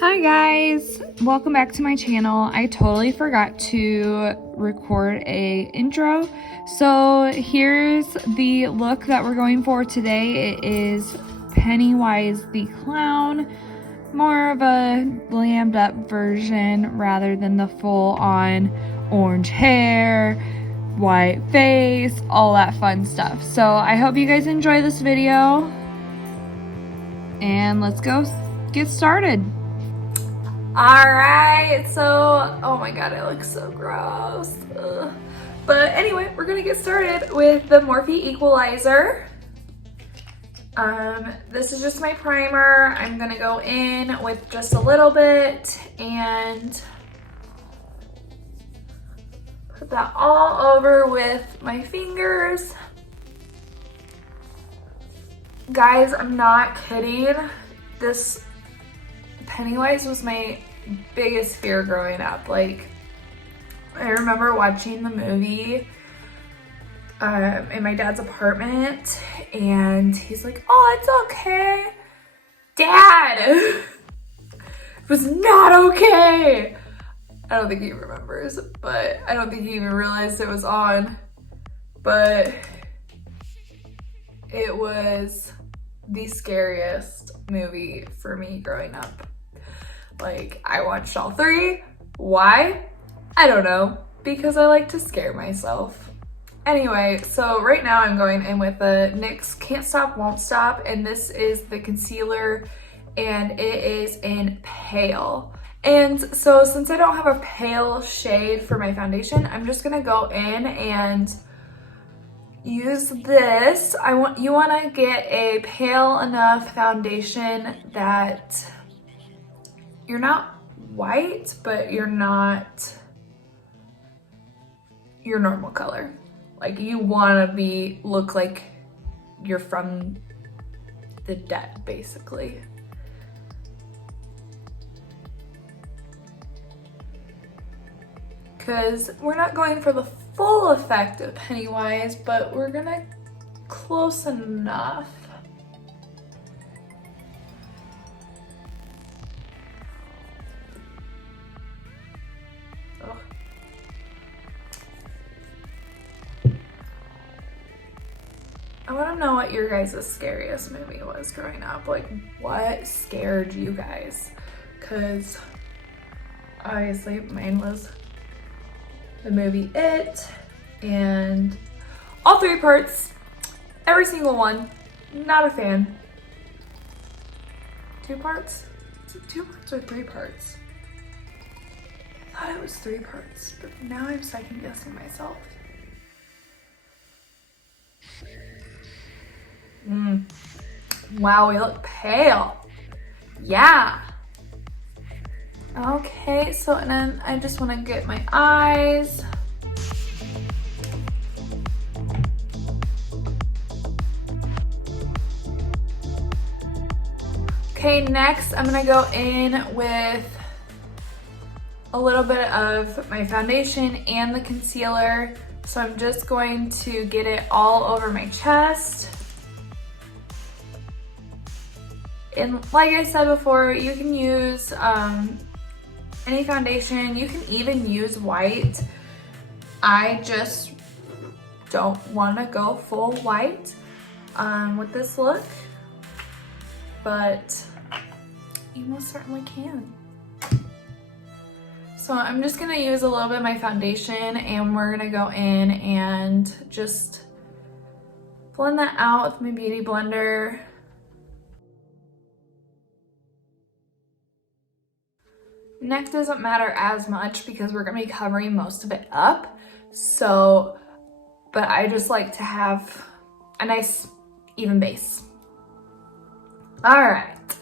Hi guys, welcome back to my channel. I totally forgot to record a intro. So here's the look that we're going for today. It is Pennywise the clown, more of a glammed up version rather than the full on orange hair, white face, all that fun stuff. So I hope you guys enjoy this video and let's go get started. Alright, so, oh my god, I look so gross. Ugh. But anyway, we're gonna get started with the Morphe Equalizer. This is just my primer. I'm gonna go in with just a little bit and put that all over with my fingers. Guys, I'm not kidding. This Pennywise was my biggest fear growing up. Like, I remember watching the movie in my dad's apartment, and he's like, "Oh, it's okay, Dad." It was not okay. I don't think he remembers, but I don't think he even realized it was on. But it was the scariest movie for me growing up. Like, I watched all three. Why? I don't know. Because I like to scare myself. Anyway, so right now I'm going in with the NYX Can't Stop, Won't Stop. And this is the concealer. And it is in Pale. And so since I don't have a pale shade for my foundation, I'm just going to go in and use this. You want to get a pale enough foundation that you're not white, but you're not your normal color. Like, you want to look like you're from the dead, basically. Because we're not going for the full effect of Pennywise, but we're gonna close enough. I want to know what your guys' scariest movie was growing up. Like, what scared you guys? Because obviously mine was the movie It, and all three parts, every single one. Not a fan. 2 parts? Is it 2 parts or 3 parts? I thought it was 3 parts, but now I'm second guessing myself. Wow, we look pale. Yeah. Okay, so and then I just want to get my eyes. Okay, next I'm gonna go in with a little bit of my foundation and the concealer. So I'm just going to get it all over my chest. And like I said before, you can use any foundation. You can even use white. I just don't want to go full white with this look, but you most certainly can. So I'm just gonna use a little bit of my foundation, and we're gonna go in and just blend that out with my beauty blender. Neck doesn't matter as much because we're gonna be covering most of it up. So, but I just like to have a nice even base. All right.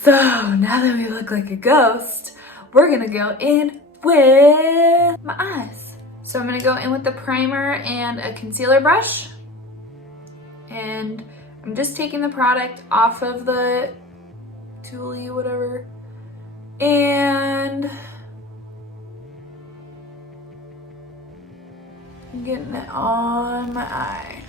So now that we look like a ghost, we're gonna go in with my eyes. So I'm gonna go in with the primer and a concealer brush. And I'm just taking the product off of the toolie, whatever. And I'm getting it on my eye.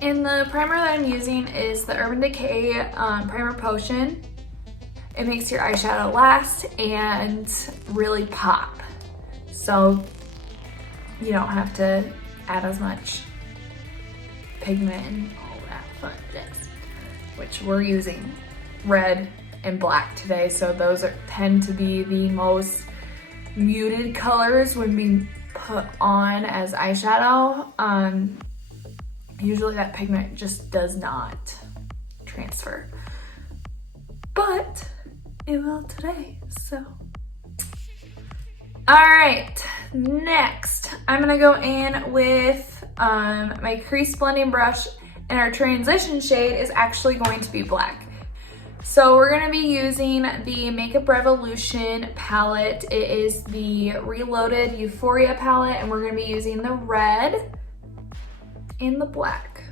And the primer that I'm using is the Urban Decay Primer Potion. It makes your eyeshadow last and really pop. So you don't have to add as much pigment and all that fun jazz, which we're using red and black today. So those tend to be the most muted colors when being put on as eyeshadow. Usually that pigment just does not transfer, but it will today, so. All right, next, I'm gonna go in with my crease blending brush, and our transition shade is actually going to be black. So we're gonna be using the Makeup Revolution palette. It is the Reloaded Euphoria palette, and we're gonna be using the red and the black.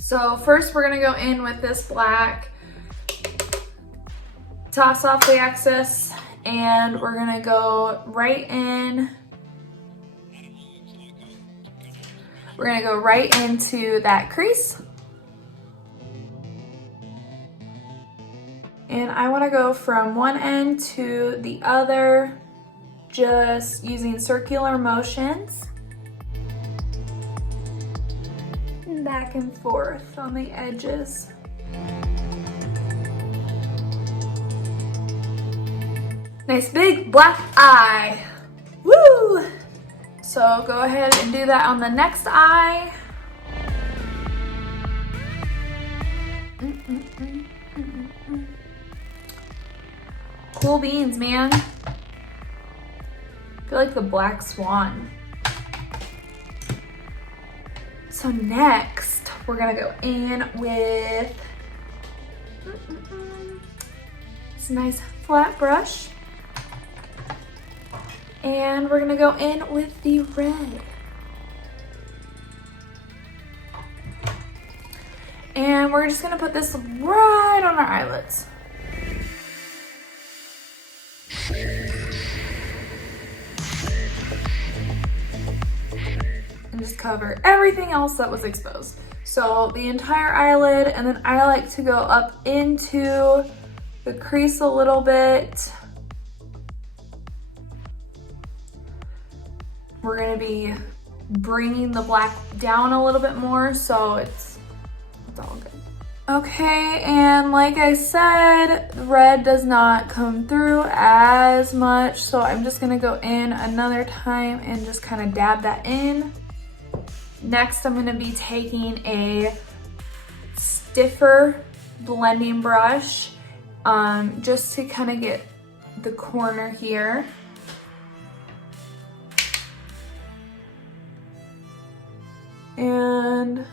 So first we're gonna go in with this black, toss off the excess, and we're gonna go right in. We're gonna go right into that crease. And I wanna go from one end to the other, just using circular motions. Back and forth on the edges. Nice big black eye. Woo! So go ahead and do that on the next eye. Cool beans, man. I feel like the black swan. So next, we're gonna go in with this nice flat brush. And we're gonna go in with the red. And we're just gonna put this right on our eyelids. And just cover everything else that was exposed. So the entire eyelid, and then I like to go up into the crease a little bit. We're gonna be bringing the black down a little bit more, so it's all good. Okay, and like I said, the red does not come through as much, so I'm just gonna go in another time and just kind of dab that in. Next, I'm gonna be taking a stiffer blending brush, just to kind of get the corner here. And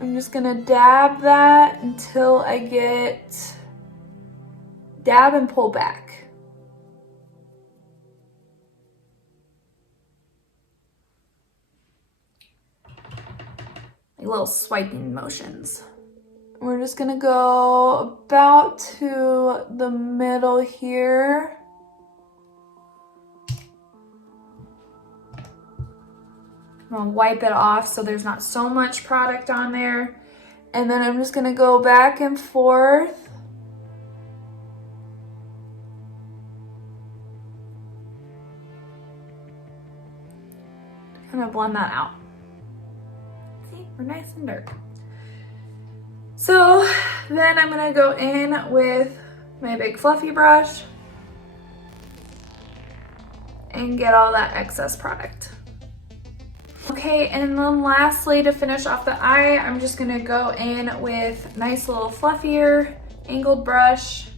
I'm just gonna dab that until I get, dab and pull back. Like little swiping motions. We're just gonna go about to the middle here. I'm gonna wipe it off so there's not so much product on there. And then I'm just gonna go back and forth. Kind of blend that out. See, we're nice and dark. So then I'm gonna go in with my big fluffy brush and get all that excess product. Okay, and then lastly, to finish off the eye, I'm just gonna go in with nice little fluffier angled brush,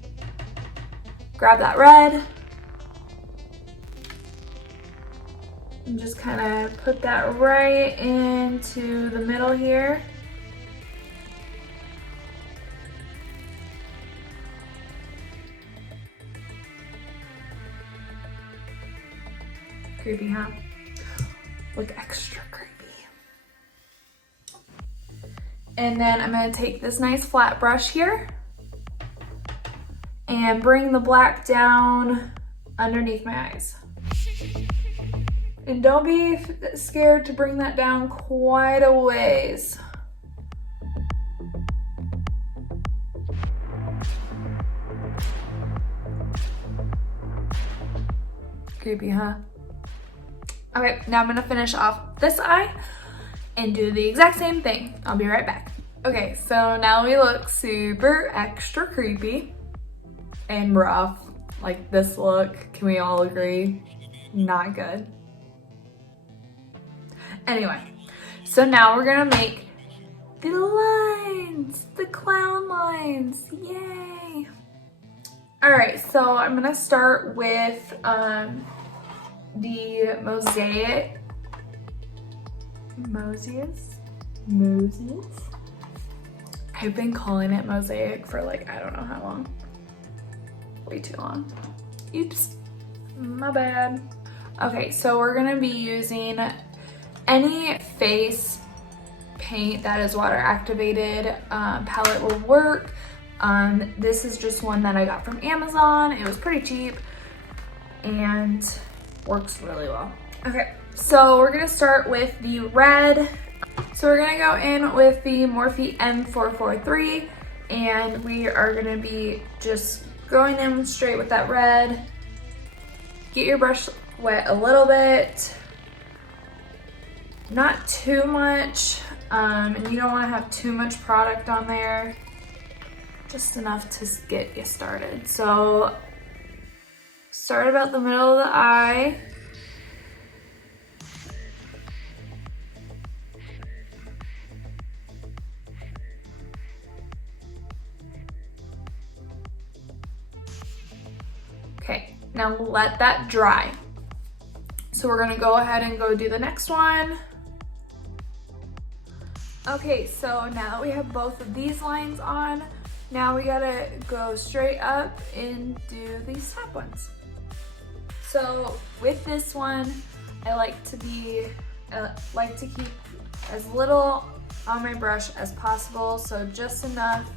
grab that red, and just kind of put that right into the middle here. Creepy, huh? Look extra creepy. And then I'm gonna take this nice flat brush here and bring the black down underneath my eyes. And don't be scared to bring that down quite a ways. Creepy, huh? Okay, now I'm gonna finish off this eye and do the exact same thing. I'll be right back. Okay, so now we look super extra creepy and rough. Like this look, can we all agree? Not good. Anyway, so now we're gonna make the lines, the clown lines, yay. All right, so I'm gonna start with the Mosiaz. I've been calling it mosaic for like, I don't know how long. Way too long. Oops, my bad. Okay, so we're gonna be using any face paint that is water activated. Palette will work. This is just one that I got from Amazon. It was pretty cheap and works really well. Okay, so we're gonna start with the red. So we're gonna go in with the Morphe M443 and we are gonna be just going in straight with that red. Get your brush wet a little bit, not too much, and you don't wanna have too much product on there, just enough to get you started. So start about the middle of the eye. Okay, now let that dry. So we're gonna go ahead and go do the next one. Okay, so now that we have both of these lines on, now we gotta go straight up and do these top ones. So with this one, I like to keep as little on my brush as possible, so just enough.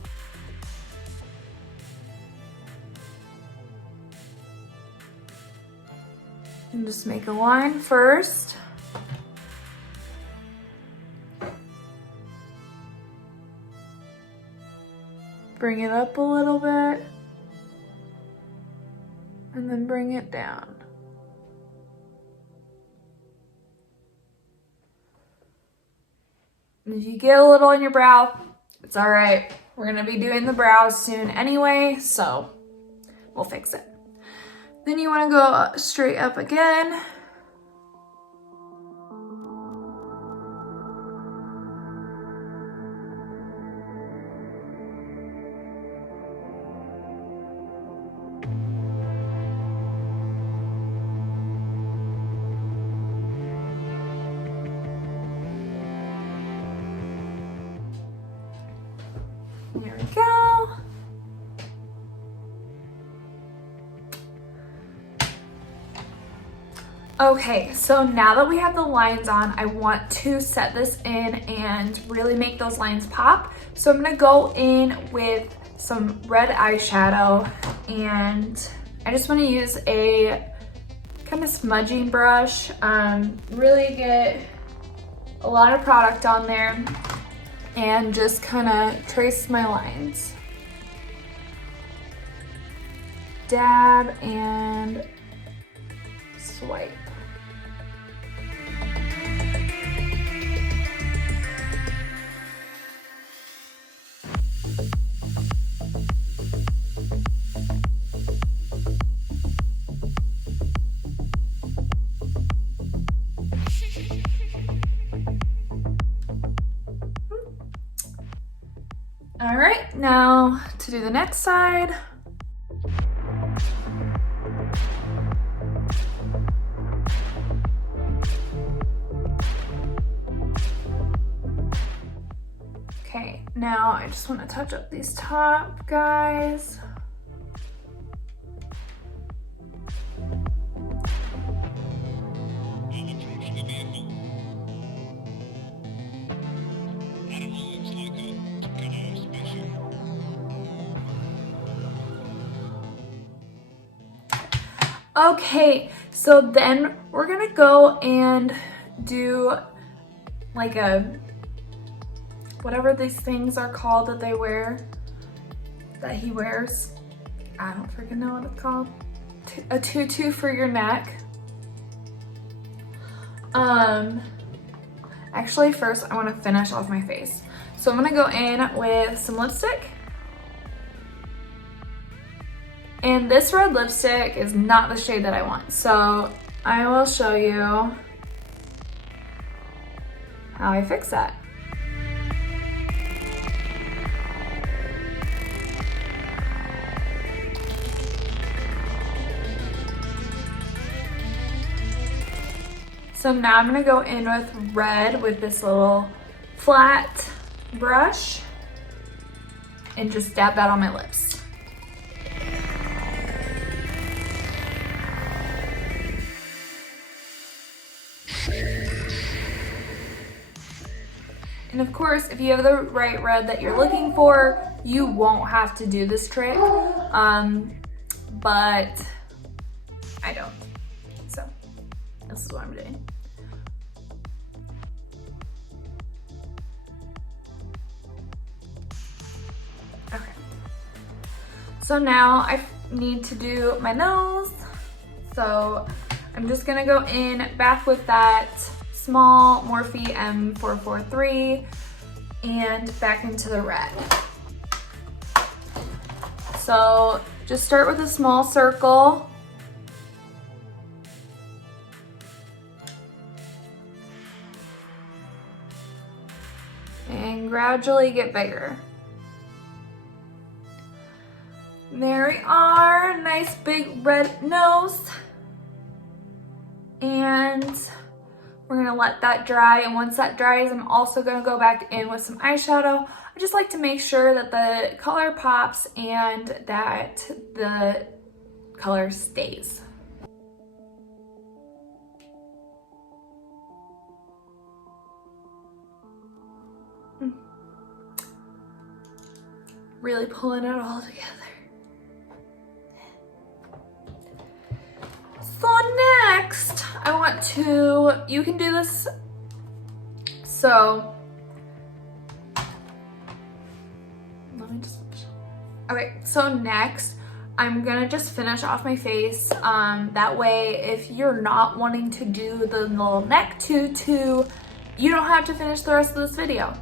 And just make a line first. Bring it up a little bit. And then bring it down. And if you get a little on your brow, it's all right. We're gonna be doing the brows soon anyway, so we'll fix it. Then you wanna go straight up again. There we go. Okay, so now that we have the lines on, I want to set this in and really make those lines pop. So I'm gonna go in with some red eyeshadow and I just wanna use a kind of smudging brush, really get a lot of product on there and just kind of trace my lines. Dab and swipe. All right, now to do the next side. Okay, now I just want to touch up these top guys. Okay, So then we're gonna go and do like whatever these things are called that he wears. I don't freaking know what it's called. A tutu for your neck. Actually first I want to finish off my face. So I'm gonna go in with some lipstick. And this red lipstick is not the shade that I want. So I will show you how I fix that. So now I'm gonna go in with red with this little flat brush and just dab that on my lips. And of course, if you have the right red that you're looking for, you won't have to do this trick, but I don't. So this is what I'm doing. Okay. So now I need to do my nose. So I'm just gonna go in back with that small Morphe M443 and back into the red. So just start with a small circle. And gradually get bigger. There we are, nice big red nose. And we're gonna let that dry, and once that dries, I'm also gonna go back in with some eyeshadow. I just like to make sure that the color pops and that the color stays. Really pulling it all together. So next, I want to, you can do this, so, let me just, okay, so next, I'm gonna just finish off my face. That way, if you're not wanting to do the little neck tutu, you don't have to finish the rest of this video.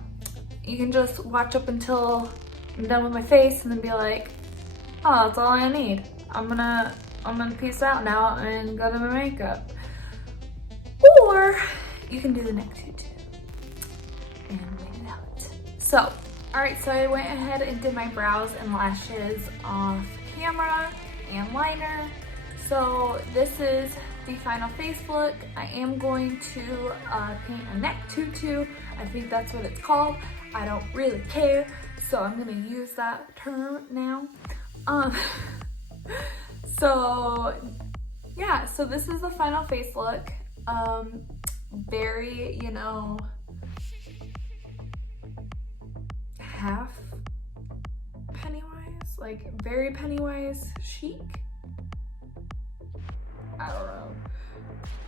You can just watch up until I'm done with my face and then be like, oh, that's all I need. I'm gonna piece out now and go to my makeup. Or you can do the neck tutu and wait it out. So, all right, so I went ahead and did my brows and lashes off camera and liner. So this is the final face look. I am going to paint a neck tutu. I think that's what it's called. I don't really care, so I'm gonna use that term now. So yeah, so this is the final face look. Very, you know, half Pennywise, like very Pennywise chic. I don't know.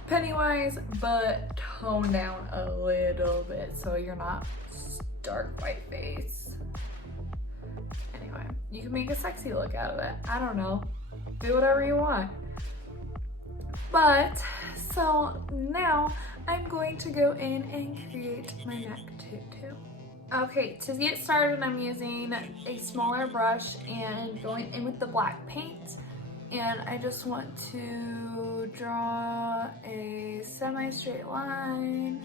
Pennywise, but toned down a little bit so you're not stark white face. Anyway, you can make a sexy look out of it. I don't know. Do whatever you want. But, so now I'm going to go in and create my neck tutu. Okay, to get started, I'm using a smaller brush and going in with the black paint. And I just want to draw a semi-straight line.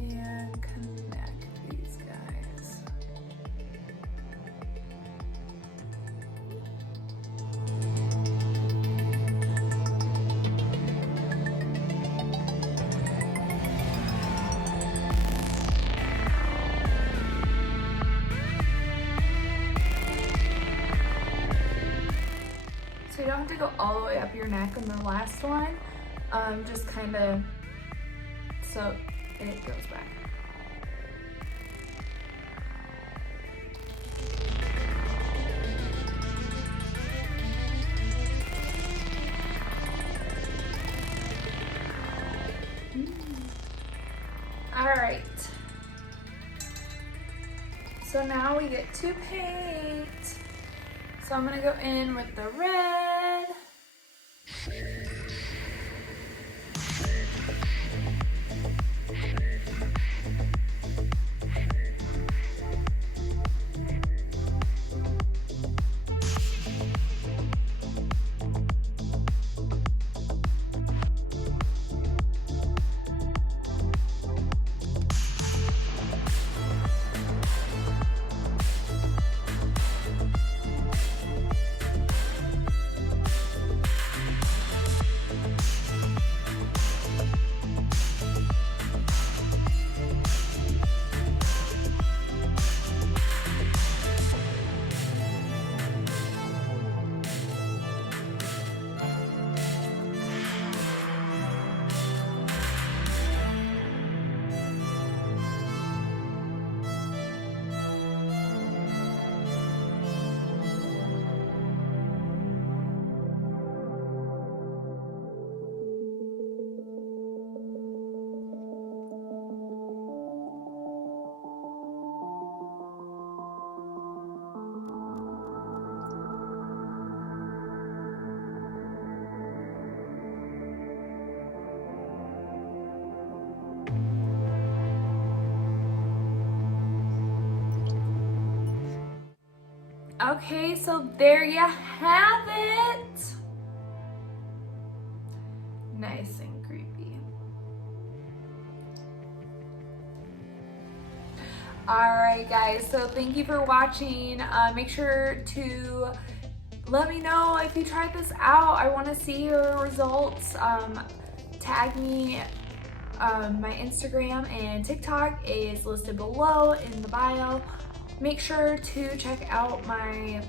And connect these guys. So you don't have to go all the way up your neck on the last one, just kind of so it goes back. right. So now we get to paint. So I'm gonna go in with the red. Okay, so there you have it. Nice and creepy. Alright guys, so thank you for watching. Make sure to let me know if you tried this out. I want to see your results. Tag me. My Instagram and TikTok is listed below in the bio. Make sure to check out my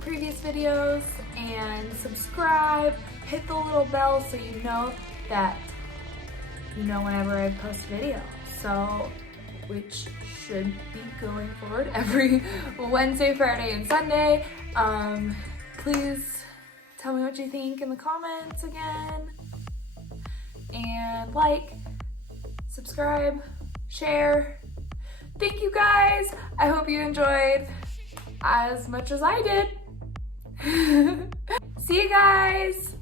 previous videos and subscribe. Hit the little bell so you know that whenever I post a video. So, which should be going forward every Wednesday, Friday, and Sunday. Please tell me what you think in the comments again. And like, subscribe, share. Thank you guys. I hope you enjoyed as much as I did. See you guys.